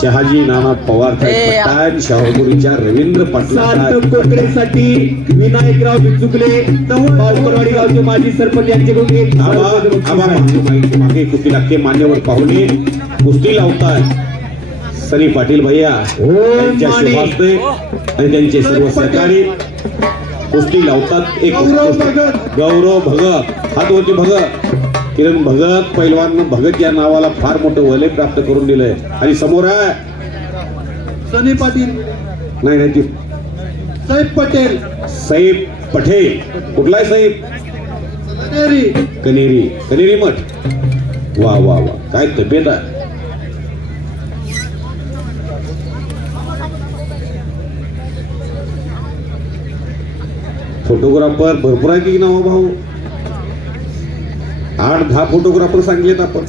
शहाजी नाना पवार पठाण शाहूपुरीच्या रवींद्र पाटलांसाठी कोकणेसाठी विनायकराव बिचुकले पावकरवाडी गावचे माजी सरपंच यांच्याकडून एक मागे कुस्ती लागते. मान्यवर पाहुणे कुस्ती लावतात सनी पाटील भैया त्यांच्या शुभास्ते आणि त्यांचे सर्व सहकारी कुस्ती लावतात. एक गौरव भगत हातवरती भगत किरण भगत पैलवान भगत या नावाला फार मोठं वलय प्राप्त करून दिलंय. आणि समोर आहे सनी पाटील नाही साहेब पटेल साहेब पटेल. कुठला आहे साहेब? कनेरी मठ. वा वा वा काय तब्येत आहे. फोटोग्राफर भरपूर आहे की नाव भाऊ? 8-10 फोटोग्राफर सांगलेत आपण.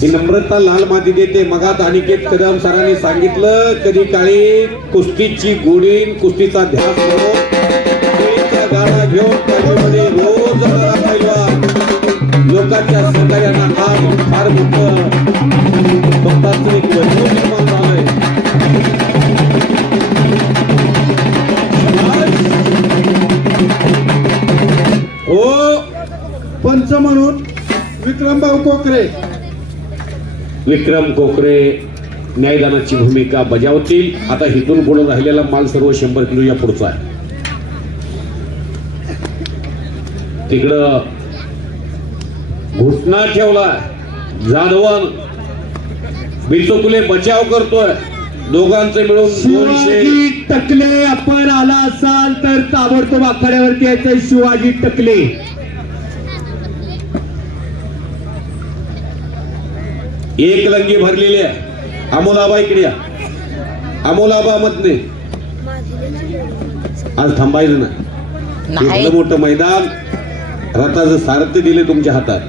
ही नम्रता लाल माती देते. मगात अनिकेत कदम सरांनी सांगितलं कधी काळी कुस्तीची गोडीन कुस्तीचा ध्यास गाडा घेऊन काळीमध्ये रोज लोकांच्या सहकार्यानं आज फार मोठं स्वतःच एक वैभव निर्माण झालंय. हो पंच म्हणून विक्रम कोकरे न्यायदानाची भूमिका बजावतील. आता हिथून पुढे राहिलेला माल सर्व 100 किलो या पुढचा आहे. तिकडं घुटना ठेवला जाधवन बिचुकले बचाव करतोय. दोघांचे मिळून 200 टकले. आपण आला असाल तर ताबडतोब आखाड्यावरती यायचं. शिवाजी टकले एक लंगी भरलेली आहे. अमोलाबा इकडे या. अमोलाबा मधने आज थांबायचं नाही. एवढं मोठं मैदान रथाचं सारथ्य दिले तुमच्या हातात.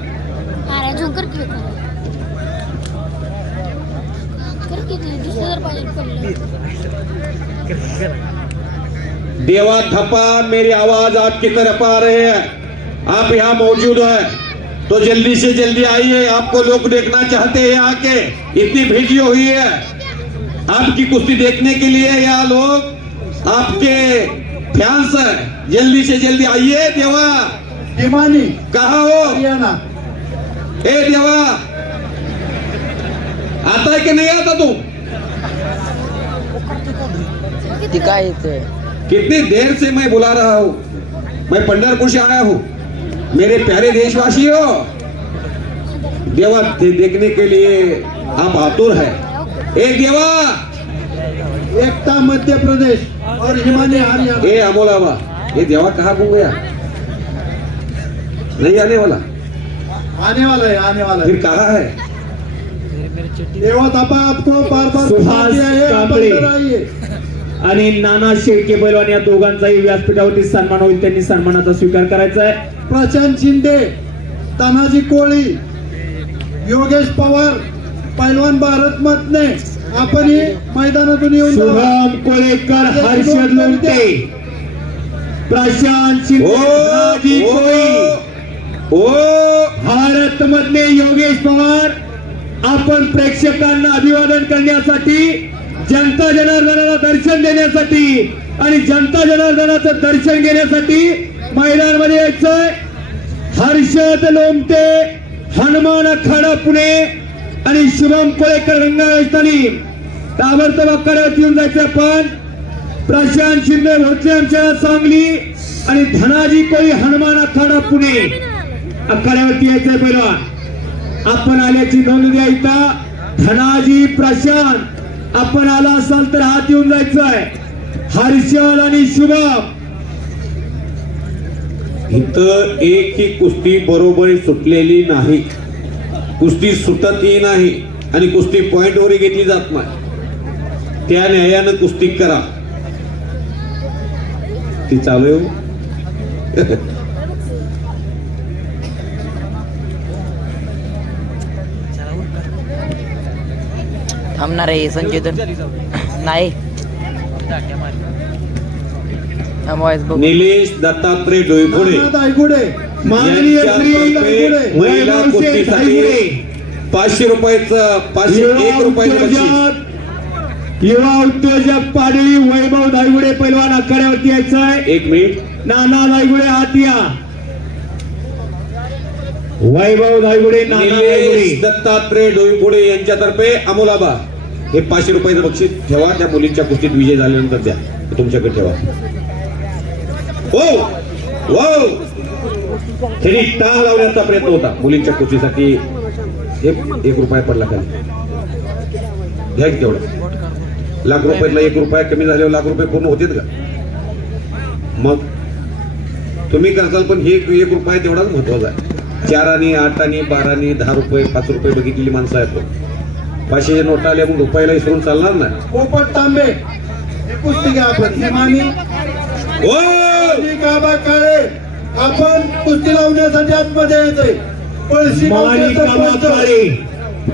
देवा थप्पा मेरी आवाज आपकी तरफ आ रहे हैं. आप यहाँ मौजूद है तो जल्दी से जल्दी आइए. आपको लोग देखना चाहते हैं. यहाँ के इतनी भीड़ हुई है आपकी कुश्ती देखने के लिए. यहाँ लोग आपके फैंस हैं. जल्दी से जल्दी आइए. देवा हिमानी कहा हो? हरियाणा. ए देवा आता है कि नहीं आता तू? कितनी देर से मैं बुला रहा हूँ. मैं पंढरपुर से आया हूँ. मेरे प्यारे देशवासियों देवा देखने के लिए आप आतुर है. ए देवा एकता मध्य प्रदेश और हिमानी हरियाणा. ए अमोलाबा ये देवा कहाँ घूम गया? नहीं आने वाला? आने वाला है. फिर कहाँ है? देवा थापा आपको बार बार सुभाष दिया है. आप कांबळे अंदर आइए. आणि नाना शेळके पैलवान या दोघांचाही व्यासपीठावरती सन्मान होईल. त्यांनी सन्मानाचा स्वीकार करायचा आहे. प्रशांत शिंदे, तानाजी कोळी, योगेश पवार, पैलवान भारत मतने आपण मैदानातून येऊन शुभम कोळेकर, हर्षद लोमटे, प्रशांत शिंदे, तानाजी कोळी, भारत मधले योगेश पवार. आपण प्रेक्षकांना अभिवादन करण्यासाठी जनता जनार्दनाला दर्शन देण्यासाठी आणि जनता जनार्दनाचं दर्शन घेण्यासाठी मैदानामध्ये यायचंय. हर्षद लोमटे हनुमान आखाडा पुणे आणि शुभम कोळेकर रंगास्थानी ताबडतोब आखाड्यावरती येऊन जायचं. आपण प्रशांत शिंदे भोसले आमच्या सांगली आणि धनाजी कोळी हनुमान आखाडा पुणे आखाड्यावरती यायचंय. पहिला आपण आल्याची नोंद द्या. इथं धनाजी प्रशांत आपण आला असाल तर हात येऊन जायचंय. हर्षद आणि शुभम इथं एक ही कुस्ती बरोबर सुटलेली नाही. कुस्ती सुटतही नाही आणि कुस्ती पॉइंट वर घेतली जात नाही. त्या न्यायानं कुस्ती करा. ती चालू आहे. थांबणार आहे संचेतन नाही. निलेश दत्तात्रय डोईफोडे दायगुडे माननीय श्री महिला कुस्तीसाठी 500 रुपयाचं 501 रुपयाचं बक्षीस. युवा उद्योजक पाडळी वैभव धायगुडे पैलवान आखाड्यावरती यायचंय. 1 मिनिट. नाना धायगुडे आत या. वैभव धायगुडे, नाना निलेश धायगुडे. दत्तात्रय डोईफोडे यांच्यातर्फे अमोलाबा हे 500 रुपयाचं बक्षीस ठेवा. त्या मुलींच्या कुस्तीत विजय झाल्यानंतर द्या. हे तुमच्याकडे ठेवा. ओ ओ त्यांनी टाळ लावण्याचा प्रयत्न होता मुलींच्या कुस्तीसाठी. 1 रुपया पडला खाली. घ्या की तेवढा. लाख रुपयातला 1 रुपया कमी झाल्यावर लाख रुपये पूर्ण होतील का? मग तुम्ही करताल, पण हे 1 रुपया तेवढाच महत्वाचा आहे. 4 आणि 8 आणि 12 आणि 10 रुपये 5 रुपये बघितलेली माणसं आहेत. 500च्या नोटा आल्या मग रुपयाला विसरून चालणार ना. पोपट तांबे हे कुस्ती घ्या आपण. हिमानी ओ काबा काळे आपण कुस्ती लावण्यासाठी आतमध्ये येते. पळशी माणिक कामा काळे,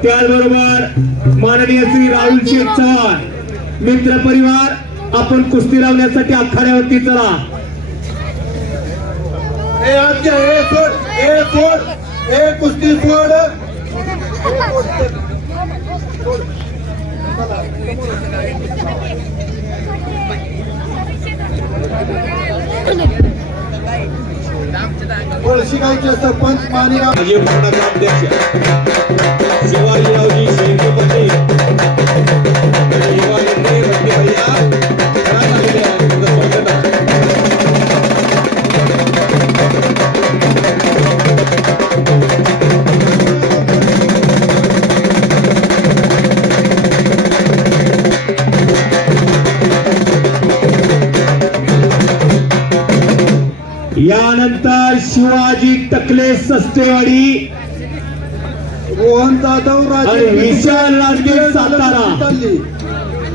त्याचबरोबर माननीय श्री राहुल शेठ चव्हाण मित्र परिवार आपण कुस्ती लावण्यासाठी आखाड्यावरती चला. हे आत घ्या. हे सोड, हे सोड, हे कुस्ती सोड. पळशीगावचे सरपंच माणिकराव माजी पूर्ण अध्यक्ष शिवाजीरावजी शेळके पाटील आणि युवा नेते रंगे भैया घरात आलेले आहेत. तुमचं स्वागत आहे. यानंतर शिवाजी टकले सस्तेवाडी रोहन जाधव आणि विशाल राजगीर सातारा. चालली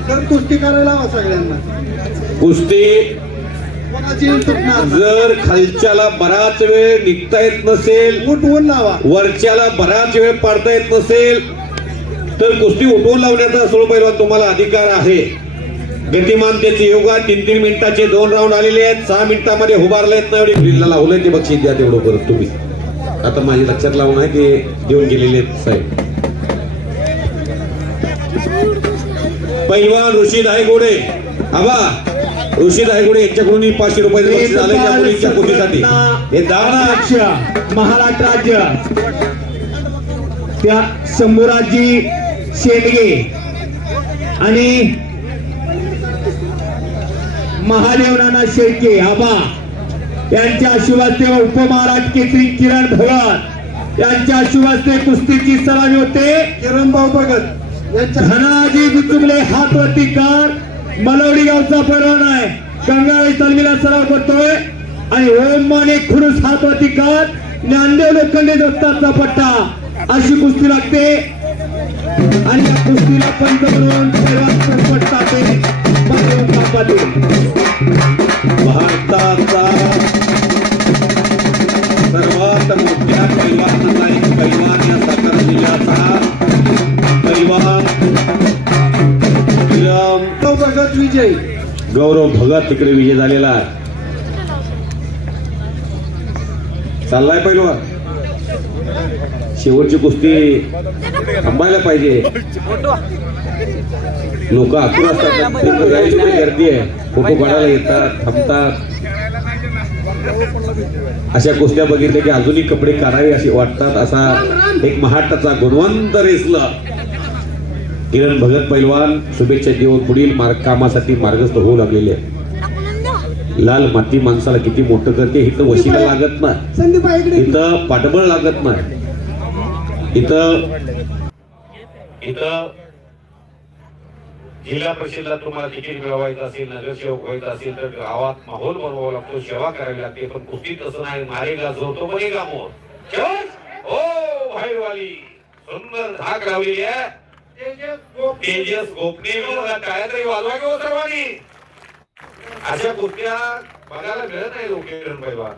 तर कुस्ती करायला हवा सगळ्यांना. कुस्ती कोणाची सुटणार जर खालच्याला बराच वेळ निघता येत नसेल, उठवून लावा. वरच्याला बराच वेळ पाडता येत नसेल, तर कुस्ती उठवून लावण्याचा सोळ पैलवान तुम्हाला अधिकार आहे. गतिमानतेचे योगा 3-3 मिनिटाचे 2 राऊंड आलेले आहेत. 6 मिनिटांमध्ये उभारले आहेत ना. एवढी ग्रीनला लावलंय ते बक्षीस द्या तेवढं परत तुम्ही. आता माझ्या लक्षात लावून आहे ते देऊन गेलेले आहेत साहेब. पैलवान ऋषी धायगुडे आबा ऋषी धायगुडे यांच्याकडून 500 रुपये बक्षीस आले त्या मुलींच्या कुस्तीसाठी. हे दाना महाराष्ट्र राज्य त्या शंभूराजी शेंडगे आणि महादेव नाना शेळके आबा यांच्या शुभास्ते उपमहाराज केसरी किरण भगत यांच्या शुभास्ते कुस्तीची सलामी होते. किरण भाऊ भगत यांच्या धनाजी बिचुकले हातवरती कार मलवडी गावचा पैलवान आहे. गंगाळी तालमीला सराव करतोय आणि ओम माने खुडूस हातवरती कार ज्ञानदेव लोखंडे दोस्ताचा पट्टा. अशी कुस्ती लागते आणि या कुस्तीला पंच म्हणून पैलवान सरपट तापे भारताचा सर्वात मोठ्या पैलवानाचा एक पैलवान या सातारा जिल्ह्याचा पैलवान भगत विजय गौरव भगत तिकडे विजय झालेला आहे. चाललाय पैलवान. शेवटची कुस्ती थांबायला पाहिजे. लोक आतुर असतात. गर्दी आहे. फोटो काढायला येतात, थांबतात. अशा कुस्त्या बघितल्या की अजूनही कपडे काढावे असे वाटतात. असा एक महाटाचा गुणवंत रेसलर किरण भगत पैलवान शुभेच्छा देऊन पुढील कामासाठी मार्गस्थ होऊ लागलेले आहे. लाल माती माणसाला किती मोठं करते. इथं वशिला लागत नाही, इथं पाठबळ लागत नाही. इथं जिल्हा परिषदला तुम्हाला तिकीट मिळवायचं असेल, नगरसेवक व्हायचं असेल तर गावात माहोल बनवावा लागतो, सेवा करावी लागते. पण कुस्तीत असं नाही. मारेगा जोरतो बनेगा मोर. ओ भाईवाली सुंदर धाक लावलेली आहे. तेजस गोपने काय तरी वाजवा घेऊ सर्वांनी. अशा कुस्त्या बघायला मिळत नाही लोक. पैलवान